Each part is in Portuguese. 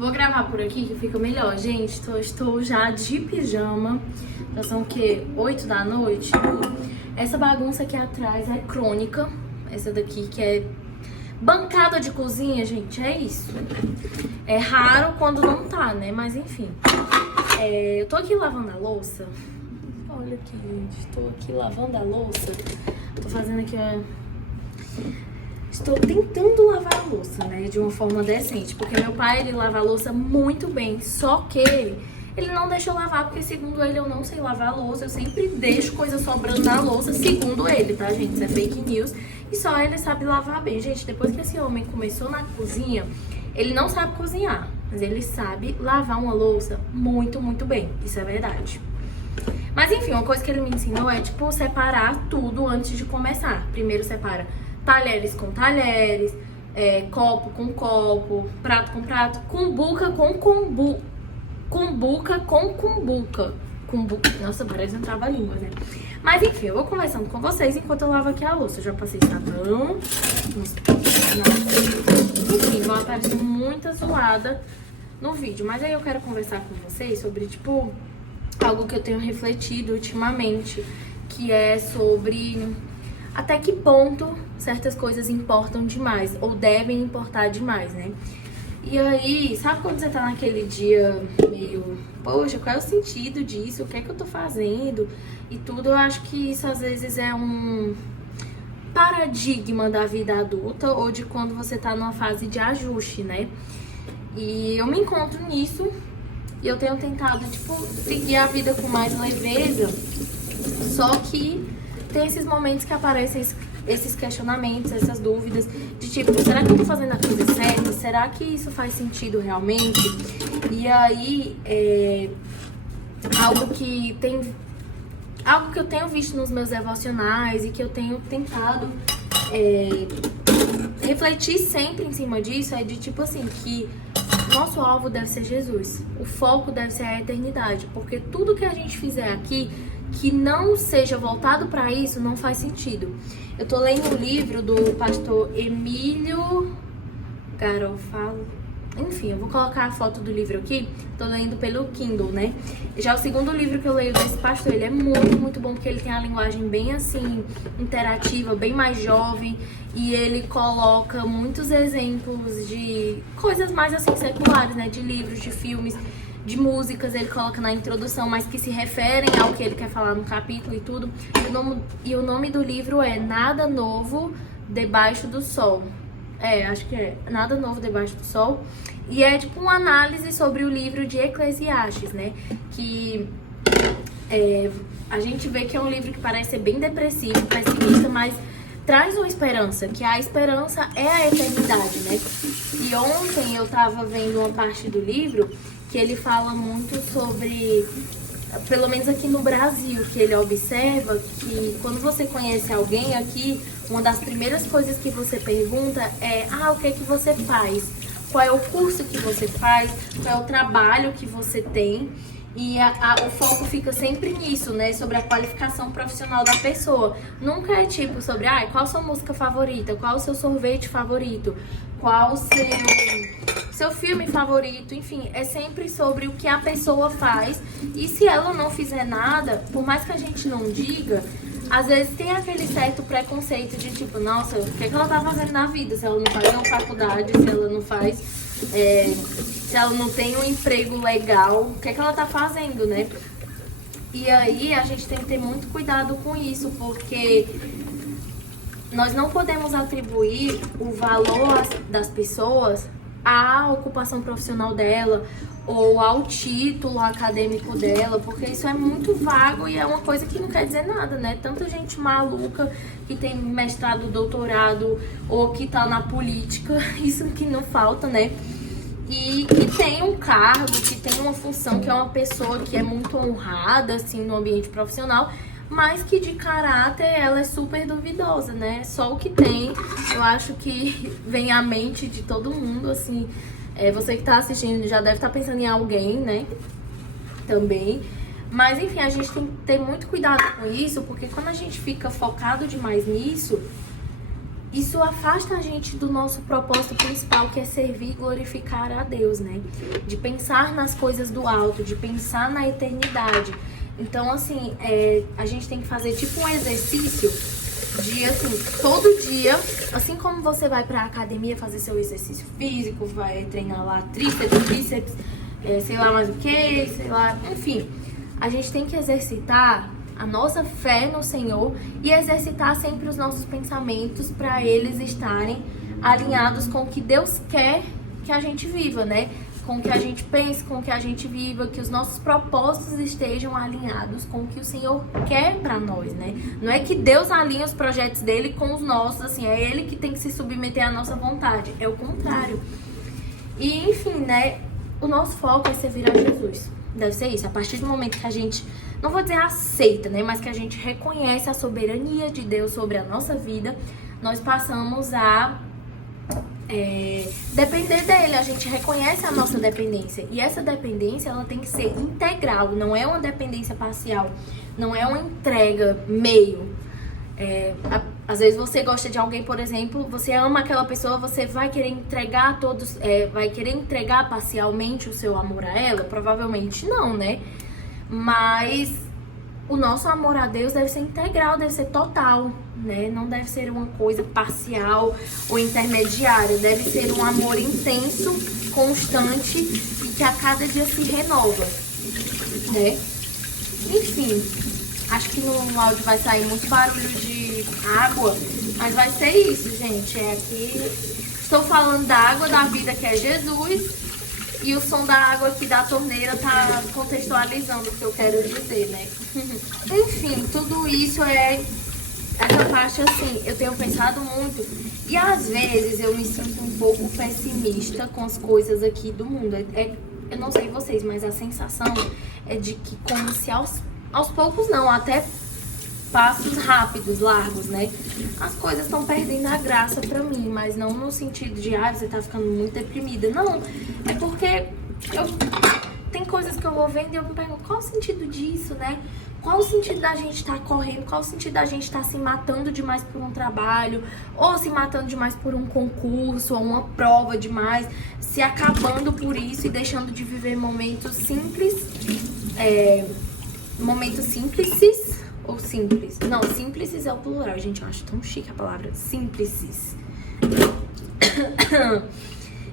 Vou gravar por aqui que fica melhor, gente. Estou já de pijama. Já são o quê? 8 da noite. Essa bagunça aqui atrás é crônica. Essa daqui que é bancada de cozinha, gente. É isso. É raro quando não tá, né? Mas enfim. Eu tô aqui lavando a louça. Olha aqui, gente. Estou aqui lavando a louça. Tô fazendo aqui Estou tentando lavar a louça, né, de uma forma decente, porque meu pai, ele lava a louça muito bem, só que ele não deixa eu lavar, porque segundo ele eu não sei lavar a louça, eu sempre deixo coisa sobrando na louça, segundo ele, tá, gente, isso é fake news, e só ele sabe lavar bem. Gente, depois que esse homem começou na cozinha, ele não sabe cozinhar, mas ele sabe lavar uma louça muito, muito bem, isso é verdade. Mas enfim, uma coisa que ele me ensinou é, tipo, separar tudo antes de começar. Primeiro separa talheres com talheres, copo com copo, prato com prato, cumbuca com cumbuca com cumbuca. Nossa, parece um trava-língua, né? Mas enfim, eu vou conversando com vocês enquanto eu lavo aqui a louça. Eu já passei sabão. Enfim, vai aparecer muita zoada no vídeo. Mas aí eu quero conversar com vocês sobre, tipo, algo que eu tenho refletido ultimamente, que é sobre até que ponto certas coisas importam demais, ou devem importar demais, né? E aí, sabe quando você tá naquele dia meio, poxa, qual é o sentido disso? O que é que eu tô fazendo? E tudo, eu acho que isso às vezes é um paradigma da vida adulta, ou de quando você tá numa fase de ajuste, né? E eu me encontro nisso, e eu tenho tentado, tipo, seguir a vida com mais leveza, só que tem esses momentos que aparecem esses questionamentos, essas dúvidas de tipo, será que eu tô fazendo a coisa certa? Será que isso faz sentido realmente? E aí, algo que eu tenho visto nos meus devocionais e que eu tenho tentado refletir sempre em cima disso é de tipo assim, que nosso alvo deve ser Jesus, o foco deve ser a eternidade, porque tudo que a gente fizer aqui que não seja voltado para isso não faz sentido. Eu tô lendo um livro do pastor Emílio Garofalo. Enfim, eu vou colocar a foto do livro aqui. Tô lendo pelo Kindle, né? Já o segundo livro que eu leio desse pastor, ele é muito, muito bom, porque ele tem a linguagem bem assim, interativa, bem mais jovem. E ele coloca muitos exemplos de coisas mais assim seculares, né? De livros, de filmes, de músicas, ele coloca na introdução, mas que se referem ao que ele quer falar no capítulo e tudo. E o nome do livro é Nada Novo Debaixo do Sol. Acho que é Nada Novo Debaixo do Sol. E é tipo uma análise sobre o livro de Eclesiastes, né? Que a gente vê que é um livro que parece ser bem depressivo, pessimista, mas traz uma esperança, que a esperança é a eternidade, né? E ontem eu tava vendo uma parte do livro que ele fala muito sobre, pelo menos aqui no Brasil, que ele observa que quando você conhece alguém aqui, uma das primeiras coisas que você pergunta é, o que é que você faz? Qual é o curso que você faz? Qual é o trabalho que você tem? E o foco fica sempre nisso, né? Sobre a qualificação profissional da pessoa. Nunca é tipo sobre, qual a sua música favorita? Qual o seu sorvete favorito? Qual o seu filme favorito? Enfim, é sempre sobre o que a pessoa faz. E se ela não fizer nada, por mais que a gente não diga, às vezes tem aquele certo preconceito de tipo, nossa, o que é que ela tá fazendo na vida? Se ela não faz uma faculdade, se ela não faz... se ela não tem um emprego legal, o que é que ela tá fazendo, né? E aí a gente tem que ter muito cuidado com isso, porque nós não podemos atribuir o valor das pessoas à ocupação profissional dela ou ao título acadêmico dela, porque isso é muito vago e é uma coisa que não quer dizer nada, né? Tanta gente maluca que tem mestrado, doutorado ou que tá na política, isso que não falta, né? E que tem um cargo, que tem uma função, que é uma pessoa que é muito honrada, assim, no ambiente profissional, mas que de caráter ela é super duvidosa, né? Só o que tem, eu acho que vem à mente de todo mundo, assim, você que tá assistindo já deve estar pensando em alguém, né? Também. Mas, enfim, a gente tem que ter muito cuidado com isso, porque quando a gente fica focado demais nisso, isso afasta a gente do nosso propósito principal, que é servir e glorificar a Deus, né? De pensar nas coisas do alto, de pensar na eternidade. Então, assim, a gente tem que fazer tipo um exercício de, assim, todo dia, assim como você vai pra academia fazer seu exercício físico, vai treinar lá tríceps, bíceps, sei lá mais o que, sei lá, enfim. A gente tem que exercitar a nossa fé no Senhor e exercitar sempre os nossos pensamentos para eles estarem alinhados com o que Deus quer que a gente viva, né? Com o que a gente pense, com o que a gente viva, que os nossos propósitos estejam alinhados com o que o Senhor quer para nós, né? Não é que Deus alinha os projetos dele com os nossos, assim, é ele que tem que se submeter à nossa vontade, é o contrário. E, enfim, né? O nosso foco é servir a Jesus. Deve ser isso. A partir do momento que a gente, não vou dizer aceita, né? Mas que a gente reconhece a soberania de Deus sobre a nossa vida, nós passamos a depender dele. A gente reconhece a nossa dependência. E essa dependência, ela tem que ser integral. Não é uma dependência parcial. Não é uma entrega meio. Às vezes você gosta de alguém, por exemplo, você ama aquela pessoa, você vai querer entregar vai querer entregar parcialmente o seu amor a ela? Provavelmente não, né? Mas o nosso amor a Deus deve ser integral, deve ser total, né? Não deve ser uma coisa parcial ou intermediária, deve ser um amor intenso, constante e que a cada dia se renova, né? Enfim. Acho que no áudio vai sair muito barulho de água, mas vai ser isso, gente. Aqui estou falando da água da vida, que é Jesus, e o som da água aqui da torneira tá contextualizando o que eu quero dizer, né? Enfim, tudo isso essa parte, assim, eu tenho pensado muito, e às vezes eu me sinto um pouco pessimista com as coisas aqui do mundo. Eu não sei vocês, mas a sensação é de que como se aos poucos não, até passos rápidos, largos, né? As coisas estão perdendo a graça pra mim, mas não no sentido de, você tá ficando muito deprimida. Não, é porque tem coisas que eu vou vendo e eu me pergunto, qual o sentido disso, né? Qual o sentido da gente estar correndo? Qual o sentido da gente estar se matando demais por um trabalho? Ou se matando demais por um concurso, ou uma prova demais? Se acabando por isso e deixando de viver momentos simples, momentos simples ou simples? Não, simples é o plural, gente. Eu acho tão chique a palavra simples.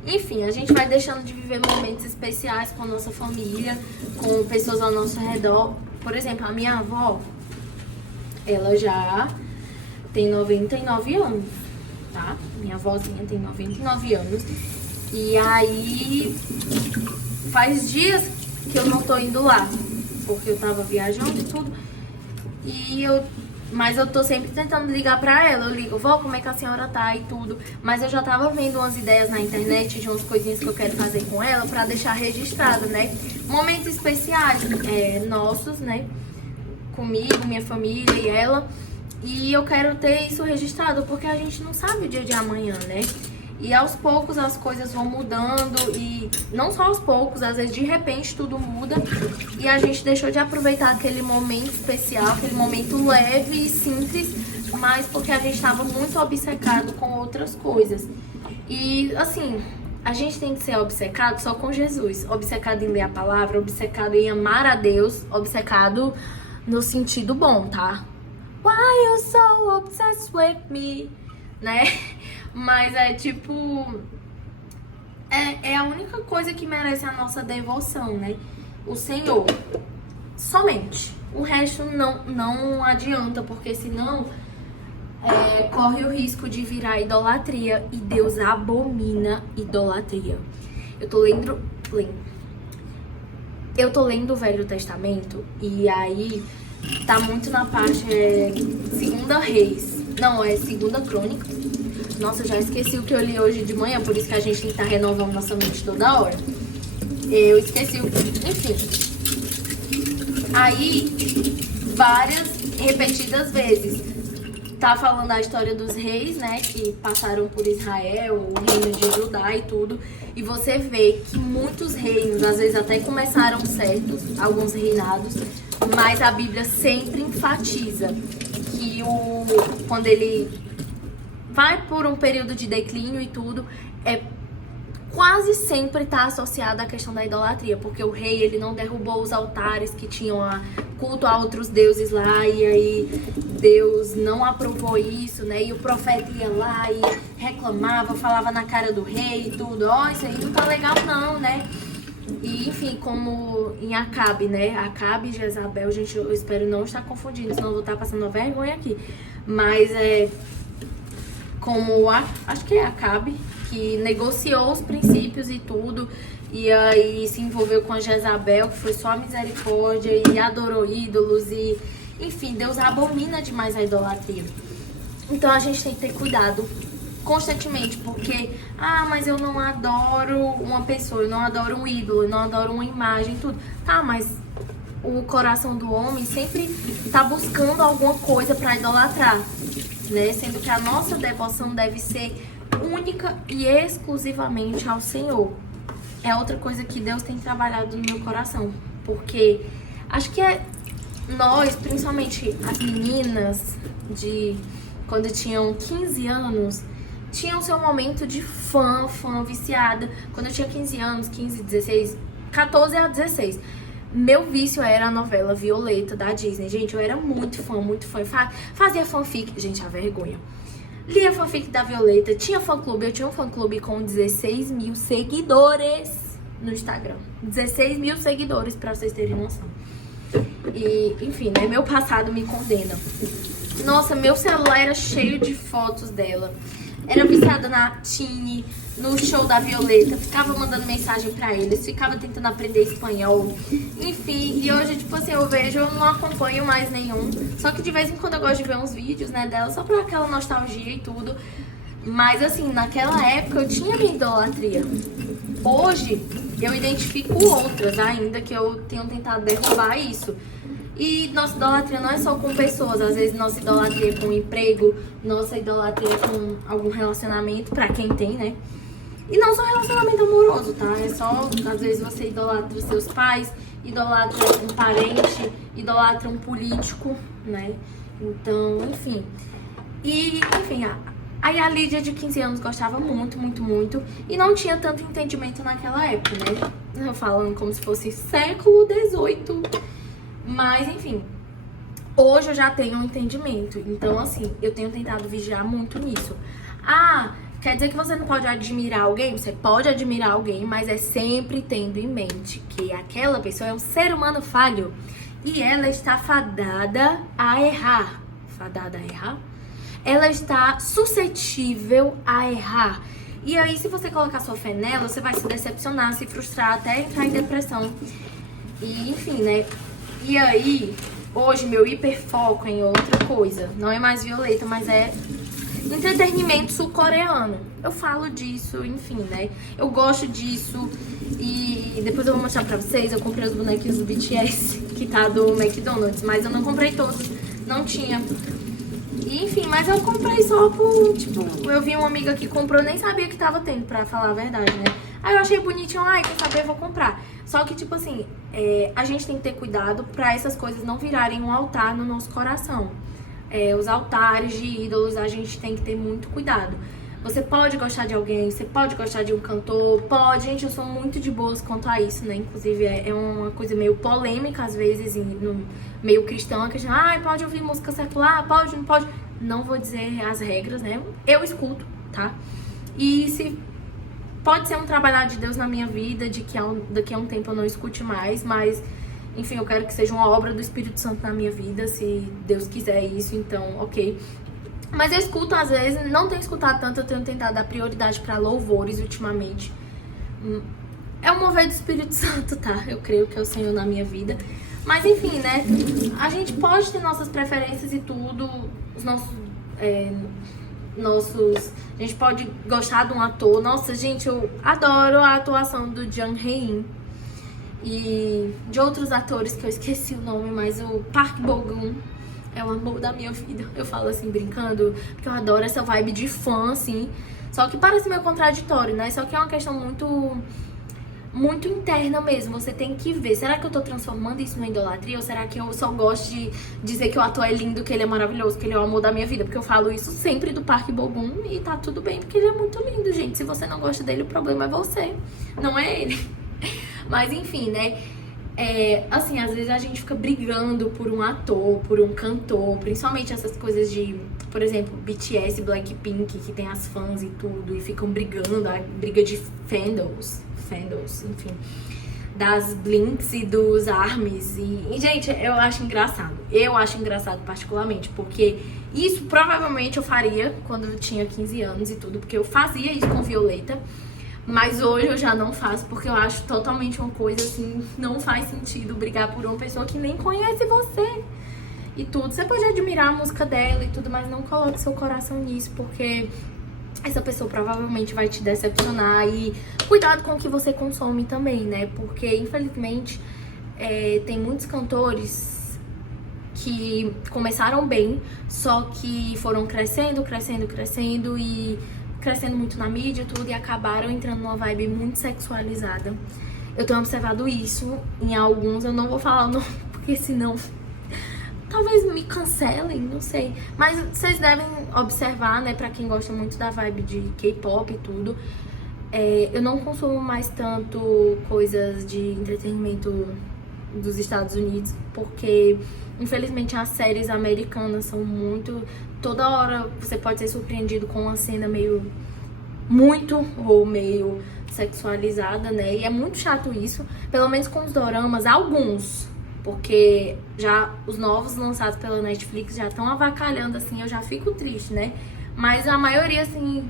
Enfim, a gente vai deixando de viver momentos especiais com a nossa família, com pessoas ao nosso redor. Por exemplo, a minha avó, ela já tem 99 anos, tá? Minha avózinha tem 99 anos. E aí, faz dias que eu não tô indo lá, porque eu tava viajando e tudo. Mas eu tô sempre tentando ligar pra ela. Eu ligo, vó, como é que a senhora tá e tudo. Mas eu já tava vendo umas ideias na internet de umas coisinhas que eu quero fazer com ela pra deixar registrado, né? Momentos especiais nossos, né? Comigo, minha família e ela. E eu quero ter isso registrado, porque a gente não sabe o dia de amanhã, né? E aos poucos as coisas vão mudando, e não só aos poucos, às vezes de repente tudo muda e a gente deixou de aproveitar aquele momento especial, aquele momento leve e simples, mas porque a gente estava muito obcecado com outras coisas. E assim, a gente tem que ser obcecado só com Jesus, obcecado em ler a palavra, obcecado em amar a Deus, obcecado no sentido bom, tá? Why you so obsessed with me? Né? Mas é tipo, é a única coisa que merece a nossa devoção, né? O Senhor, somente. O resto não adianta, porque senão corre o risco de virar idolatria, e Deus abomina idolatria. Eu tô lendo o Velho Testamento, e aí tá muito na parte Segunda Reis. Não, é Segunda Crônica. Nossa, eu já esqueci o que eu li hoje de manhã, por isso que a gente tem que estar renovando nossa mente toda hora. Eu esqueci Enfim. Aí, várias, repetidas vezes, tá falando a história dos reis, né, que passaram por Israel, o reino de Judá e tudo. E você vê que muitos reinos, às vezes até começaram certos, alguns reinados, mas a Bíblia sempre enfatiza que quando ele vai por um período de declínio e tudo, quase sempre está associada à questão da idolatria, porque o rei, ele não derrubou os altares que tinham culto a outros deuses lá, e aí Deus não aprovou isso, né? E o profeta ia lá e reclamava, falava na cara do rei e tudo, isso aí não tá legal não, né? E enfim, como em Acabe, né? Acabe e Jezabel, gente, eu espero não estar confundindo, senão eu vou estar passando uma vergonha aqui. Mas como acho que é Acabe, que negociou os princípios e tudo, e aí se envolveu com a Jezabel, que foi só a misericórdia, e adorou ídolos, e enfim, Deus abomina demais a idolatria. Então a gente tem que ter cuidado constantemente, porque, mas eu não adoro uma pessoa, eu não adoro um ídolo, eu não adoro uma imagem, tudo. Tá, mas o coração do homem sempre tá buscando alguma coisa para idolatrar, né? Sendo que a nossa devoção deve ser única e exclusivamente ao Senhor. É outra coisa que Deus tem trabalhado no meu coração, porque acho que nós, principalmente as meninas de quando tinham 15 anos, tinham seu momento de fã viciada. Quando eu tinha 15 anos, 15, 16, 14 a 16, meu vício era a novela Violeta da Disney. Gente, eu era muito fã, fazia fanfic, gente, a vergonha. Lia fanfic da Violeta, tinha fã-clube, eu tinha um fã-clube com 16 mil seguidores no Instagram. 16 mil seguidores, pra vocês terem noção. E, enfim, né, meu passado me condena. Nossa, meu celular era cheio de fotos dela. Era viciada na Tini, no show da Violeta, ficava mandando mensagem pra eles, ficava tentando aprender espanhol. Enfim, e hoje, tipo assim, eu vejo, eu não acompanho mais nenhum. Só que de vez em quando eu gosto de ver uns vídeos, né, dela, só pra aquela nostalgia e tudo. Mas assim, naquela época eu tinha minha idolatria. Hoje, eu identifico outras ainda, que eu tenho tentado derrubar isso. E nossa idolatria não é só com pessoas, às vezes nossa idolatria é com emprego, nossa idolatria é com algum relacionamento, pra quem tem, né? E não só relacionamento amoroso, tá? É só, às vezes você idolatra os seus pais, idolatra um parente, idolatra um político, né? Então, enfim. E, enfim, aí a Lídia de 15 anos gostava muito, e não tinha tanto entendimento naquela época, né? Eu falando como se fosse século XVIII. Mas, enfim, hoje eu já tenho um entendimento. Então, assim, eu tenho tentado vigiar muito nisso. Quer dizer que você não pode admirar alguém? Você pode admirar alguém, mas é sempre tendo em mente que aquela pessoa é um ser humano falho. E ela está fadada a errar. Fadada a errar? Ela está suscetível a errar. E aí, se você colocar sua fé nela, você vai se decepcionar, se frustrar, até entrar em depressão. E, enfim, né? E aí, hoje meu hiperfoco é em outra coisa. Não é mais Violeta, mas é entretenimento sul-coreano. Eu falo disso, enfim, né? Eu gosto disso. E depois eu vou mostrar pra vocês. Eu comprei os bonequinhos do BTS, que tá do McDonald's. Mas eu não comprei todos. Não tinha. E, enfim, mas eu comprei só por, tipo, eu vi uma amiga que comprou, nem sabia que tava tendo, pra falar a verdade, né? Aí eu achei bonitinho, quer saber, eu vou comprar. Só que, tipo assim, a gente tem que ter cuidado pra essas coisas não virarem um altar no nosso coração. Os altares de ídolos, a gente tem que ter muito cuidado. Você pode gostar de alguém, você pode gostar de um cantor, pode. Gente, eu sou muito de boas quanto a isso, né? Inclusive, é uma coisa meio polêmica, às vezes, no meio cristão, que a gente, pode ouvir música secular, pode, não pode. Não vou dizer as regras, né? Eu escuto, tá? E se pode ser um trabalhar de Deus na minha vida, de que daqui a um tempo eu não escute mais, mas, enfim, eu quero que seja uma obra do Espírito Santo na minha vida, se Deus quiser isso, então, ok. Mas eu escuto às vezes, não tenho escutado tanto, eu tenho tentado dar prioridade pra louvores ultimamente. É o mover do Espírito Santo, tá? Eu creio que é o Senhor na minha vida. Mas enfim, né? A gente pode ter nossas preferências e tudo, os nossos... A gente pode gostar de um ator. Nossa, gente, eu adoro a atuação do Jung Hae-in. E de outros atores que eu esqueci o nome, mas o Park Bo-gum é o amor da minha vida. Eu falo assim, brincando, porque eu adoro essa vibe de fã, assim. Só que parece meio contraditório, né? Só que é uma questão muito muito interna mesmo. Você tem que ver, será que eu tô transformando isso numa idolatria? Ou será que eu só gosto de dizer que o ator é lindo, que ele é maravilhoso, que ele é o amor da minha vida? Porque eu falo isso sempre do Park Bo-gum e tá tudo bem, porque ele é muito lindo, gente. Se você não gosta dele, o problema é você, não é ele. Mas enfim, né? Assim, às vezes a gente fica brigando por um ator, por um cantor, principalmente essas coisas de, por exemplo, BTS, Blackpink, que tem as fãs e tudo, e ficam brigando, a briga de fandoms, enfim, das Blinks e dos ARMYs. E, gente, eu acho engraçado particularmente, porque isso provavelmente eu faria quando eu tinha 15 anos e tudo, porque eu fazia isso com Violeta. Mas hoje eu já não faço, porque eu acho totalmente uma coisa assim, não faz sentido brigar por uma pessoa que nem conhece você e tudo. Você pode admirar a música dela e tudo, mas não coloque seu coração nisso, porque essa pessoa provavelmente vai te decepcionar. E cuidado com o que você consome também, né? Porque, infelizmente, tem muitos cantores que começaram bem, só que foram crescendo e crescendo muito na mídia e tudo, e acabaram entrando numa vibe muito sexualizada. Eu tenho observado isso em alguns, eu não vou falar o nome, porque senão talvez me cancelem, não sei. Mas vocês devem observar, né, pra quem gosta muito da vibe de K-pop e tudo. Eu não consumo mais tanto coisas de entretenimento dos Estados Unidos, porque infelizmente as séries americanas são muito... Toda hora você pode ser surpreendido com uma cena meio sexualizada, né? E é muito chato isso, pelo menos com os doramas, alguns, porque já os novos lançados pela Netflix já estão avacalhando, assim, eu já fico triste, né? Mas a maioria, assim,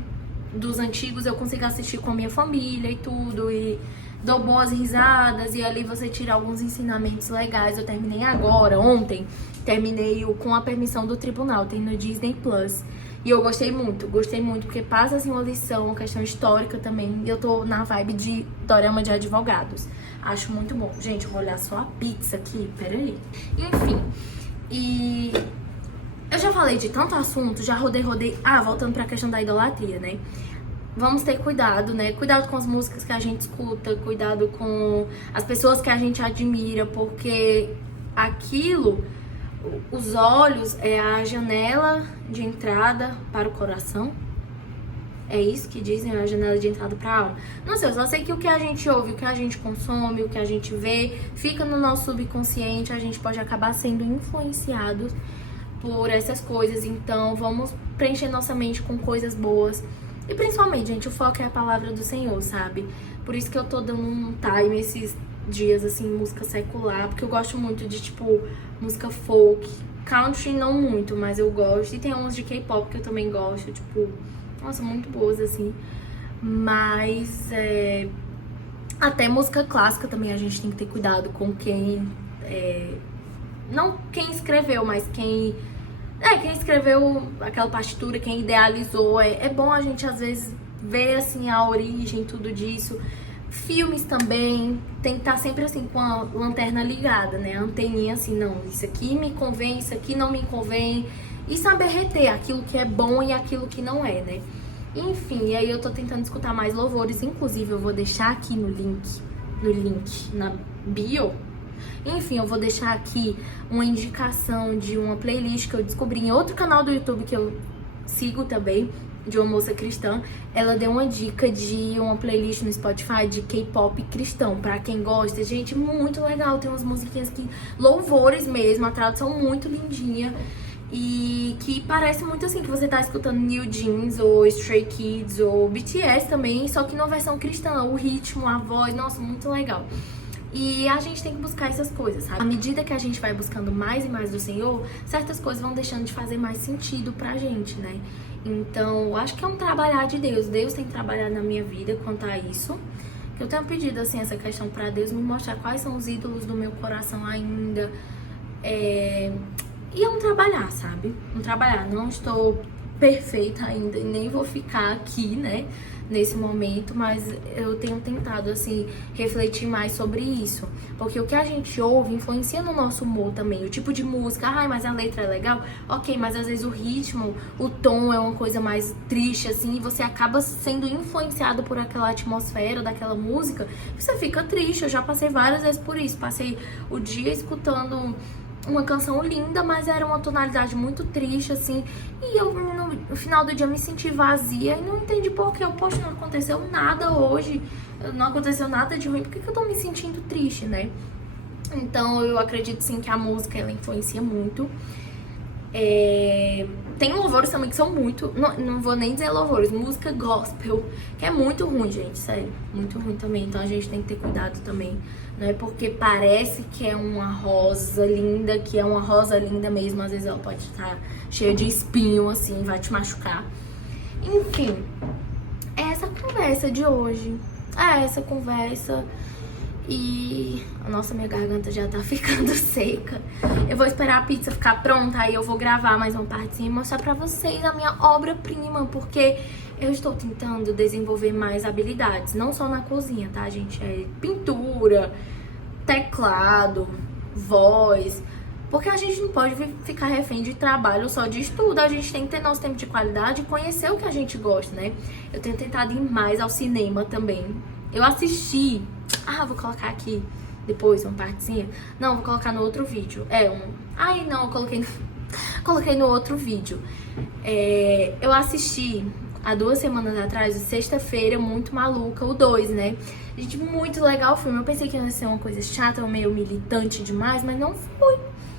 dos antigos eu consigo assistir com a minha família e tudo, e dou boas risadas, e ali você tira alguns ensinamentos legais. Eu terminei agora, ontem, terminei Com a Permissão do Tribunal, tem no Disney Plus. E eu gostei muito, porque passa assim uma lição, uma questão histórica também. E eu tô na vibe de dorama de advogados. Acho muito bom. Gente, eu vou olhar só a pizza aqui, peraí. Enfim, e eu já falei de tanto assunto, já rodei. Voltando pra questão da idolatria, né? Vamos ter cuidado, né? Cuidado com as músicas que a gente escuta, cuidado com as pessoas que a gente admira, porque aquilo, os olhos é a janela de entrada para o coração. É isso que dizem, a janela de entrada para a alma. Não sei, eu só sei que o que a gente ouve, o que a gente consome, o que a gente vê, fica no nosso subconsciente, a gente pode acabar sendo influenciado por essas coisas. Então, vamos preencher nossa mente com coisas boas. E principalmente, gente, o foco é a palavra do Senhor, sabe? Por isso que eu tô dando um time esses dias, assim, música secular, porque eu gosto muito de, tipo, música folk. Country não muito, mas eu gosto. E tem umas de K-pop que eu também gosto, tipo, nossa, muito boas, assim. Mas, até música clássica também a gente tem que ter cuidado com quem... não quem escreveu, mas quem escreveu aquela partitura, quem idealizou. É bom a gente, às vezes, ver, assim, a origem, tudo disso. Filmes também, tem que estar sempre, assim, com a lanterna ligada, né? A anteninha, assim, não, isso aqui me convém, isso aqui não me convém. E saber reter aquilo que é bom e aquilo que não é, né? Enfim, aí eu tô tentando escutar mais louvores. Inclusive, eu vou deixar aqui no link, na bio. Enfim, eu vou deixar aqui uma indicação de uma playlist que eu descobri em outro canal do YouTube que eu sigo também, de uma moça cristã. Ela deu uma dica de uma playlist no Spotify de K-pop cristão, pra quem gosta. Gente, muito legal, tem umas musiquinhas que, louvores mesmo, a tradução muito lindinha. E que parece muito assim, que você tá escutando New Jeans, ou Stray Kids, ou BTS também, só que na versão cristã, o ritmo, a voz, nossa, muito legal. E a gente tem que buscar essas coisas, sabe? À medida que a gente vai buscando mais e mais do Senhor, certas coisas vão deixando de fazer mais sentido pra gente, né? Então, eu acho que é um trabalhar de Deus. Deus tem trabalhado na minha vida quanto a isso. Eu tenho pedido, assim, essa questão pra Deus me mostrar quais são os ídolos do meu coração ainda. E é um trabalhar, sabe? Um trabalhar. Não estou perfeita ainda e nem vou ficar aqui, né? nesse momento, mas eu tenho tentado, assim, refletir mais sobre isso. Porque o que a gente ouve influencia no nosso humor também. O tipo de música, ai, mas a letra é legal. Ok, mas às vezes o ritmo, o tom é uma coisa mais triste, assim, e você acaba sendo influenciado por aquela atmosfera daquela música. Você fica triste, eu já passei várias vezes por isso. Passei o dia escutando uma canção linda, mas era uma tonalidade muito triste, assim, e eu no final do dia me senti vazia e não entendi por quê. Poxa, não aconteceu nada hoje, não aconteceu nada de ruim, por que eu tô me sentindo triste, né? Então eu acredito sim que a música, ela influencia muito. Tem louvores também que são muito, não vou nem dizer louvores, música gospel, que é muito ruim, gente, sério, muito ruim também. Então a gente tem que ter cuidado também. Não é porque parece que é uma rosa linda, que é uma rosa linda mesmo, às vezes ela pode estar cheia de espinho, assim, vai te machucar. Enfim, é essa conversa de hoje, essa conversa. E, nossa, minha garganta já tá ficando seca. Eu vou esperar a pizza ficar pronta, aí eu vou gravar mais uma partezinha e mostrar pra vocês a minha obra-prima, porque eu estou tentando desenvolver mais habilidades, não só na cozinha, tá, gente? É pintura, teclado, voz, porque a gente não pode ficar refém de trabalho só de estudo. A gente tem que ter nosso tempo de qualidade e conhecer o que a gente gosta, né? Eu tenho tentado ir mais ao cinema também. Eu assisti... vou colocar aqui depois uma partezinha. Não, vou colocar no outro vídeo. Não, eu coloquei no outro vídeo. Eu assisti há 2 semanas atrás, Sexta-feira Muito Maluca, o 2, né? Gente, muito legal o filme. Eu pensei que ia ser uma coisa chata, meio militante demais, mas não foi.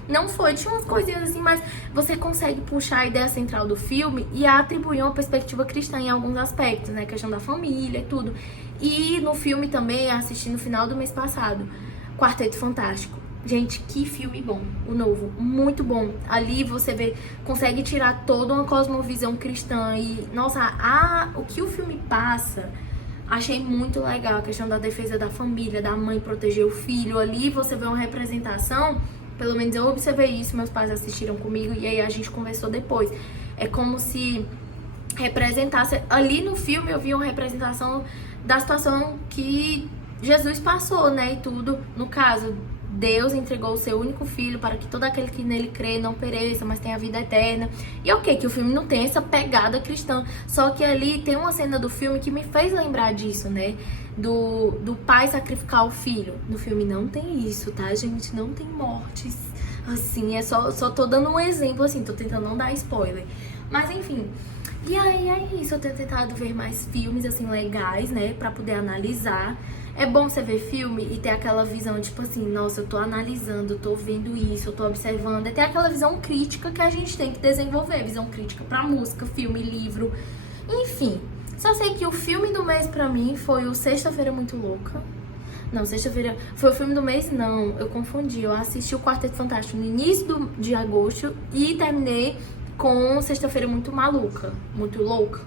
Não foi, tinha umas coisinhas assim, mas você consegue puxar a ideia central do filme e atribuir uma perspectiva cristã em alguns aspectos, né? Questão da família e tudo. E no filme também, assisti no final do mês passado, Quarteto Fantástico. Gente, que filme bom, o novo, muito bom. Ali você consegue tirar toda uma cosmovisão cristã e, nossa, o que o filme passa, achei muito legal. A questão da defesa da família, da mãe proteger o filho. Ali você vê uma representação, pelo menos eu observei isso, meus pais assistiram comigo e aí a gente conversou depois. É como se representasse, ali no filme eu vi uma representação da situação que Jesus passou, né, e tudo. No caso, Deus entregou o seu único filho para que todo aquele que nele crê não pereça, mas tenha vida eterna. E ok, que o filme não tem essa pegada cristã, só que ali tem uma cena do filme que me fez lembrar disso, né, do pai sacrificar o filho. No filme não tem isso, tá, gente? Não tem mortes, assim, só tô dando um exemplo, assim, tô tentando não dar spoiler. Mas enfim, e aí é isso, eu tenho tentado ver mais filmes, assim, legais, né, pra poder analisar. É bom você ver filme e ter aquela visão, tipo assim, nossa, eu tô analisando, eu tô vendo isso, eu tô observando. É ter aquela visão crítica que a gente tem que desenvolver, visão crítica pra música, filme, livro, enfim. Só sei que o filme do mês pra mim foi o Sexta-feira Muito Louca. Não, Sexta-feira... Foi o filme do mês? Não, eu confundi. Eu assisti o Quarteto Fantástico no início de agosto e terminei com Sexta-feira Muito Maluca, Muito Louca.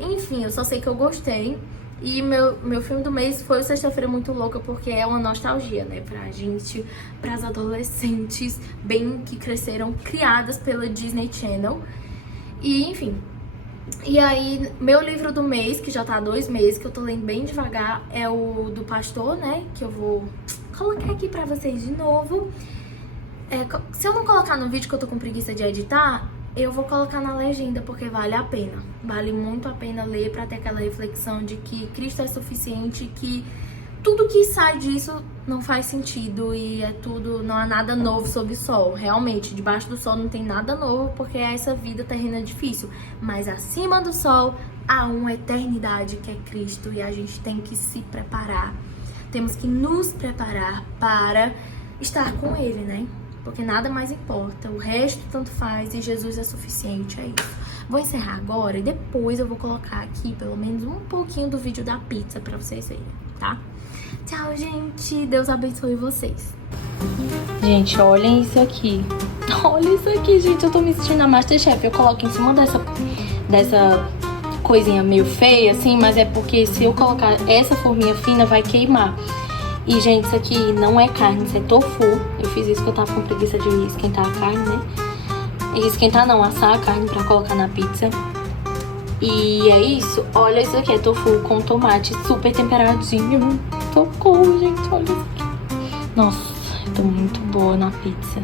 Enfim, eu só sei que eu gostei. E meu filme do mês foi o Sexta-feira Muito Louca, porque é uma nostalgia, né, pra gente, pras adolescentes bem que cresceram, criadas pela Disney Channel. E, enfim. E aí, meu livro do mês, que já tá há 2 meses, que eu tô lendo bem devagar, é o do pastor, né, que eu vou colocar aqui pra vocês de novo. Se eu não colocar no vídeo, que eu tô com preguiça de editar, eu vou colocar na legenda, porque vale a pena. Vale muito a pena ler pra ter aquela reflexão de que Cristo é suficiente, que tudo que sai disso não faz sentido e não há nada novo sob o sol. Realmente, debaixo do sol não tem nada novo, porque essa vida terrena difícil. Mas acima do sol há uma eternidade que é Cristo e a gente tem que se preparar. Temos que nos preparar para estar com Ele, né? Porque nada mais importa, o resto tanto faz e Jesus é suficiente, é isso. Vou encerrar agora e depois eu vou colocar aqui pelo menos um pouquinho do vídeo da pizza pra vocês verem, tá? Tchau, gente, Deus abençoe vocês. Gente, olhem isso aqui. Olha isso aqui, gente, eu tô me sentindo a Masterchef. Eu coloco em cima dessa coisinha meio feia, assim, mas é porque se eu colocar essa forminha fina vai queimar. E, gente, isso aqui não é carne, isso é tofu. Eu fiz isso porque eu tava com preguiça de esquentar a carne, né? E esquentar não, assar a carne pra colocar na pizza. E é isso. Olha isso aqui, é tofu com tomate super temperadinho. Socorro, gente, olha isso aqui. Nossa, eu tô muito boa na pizza.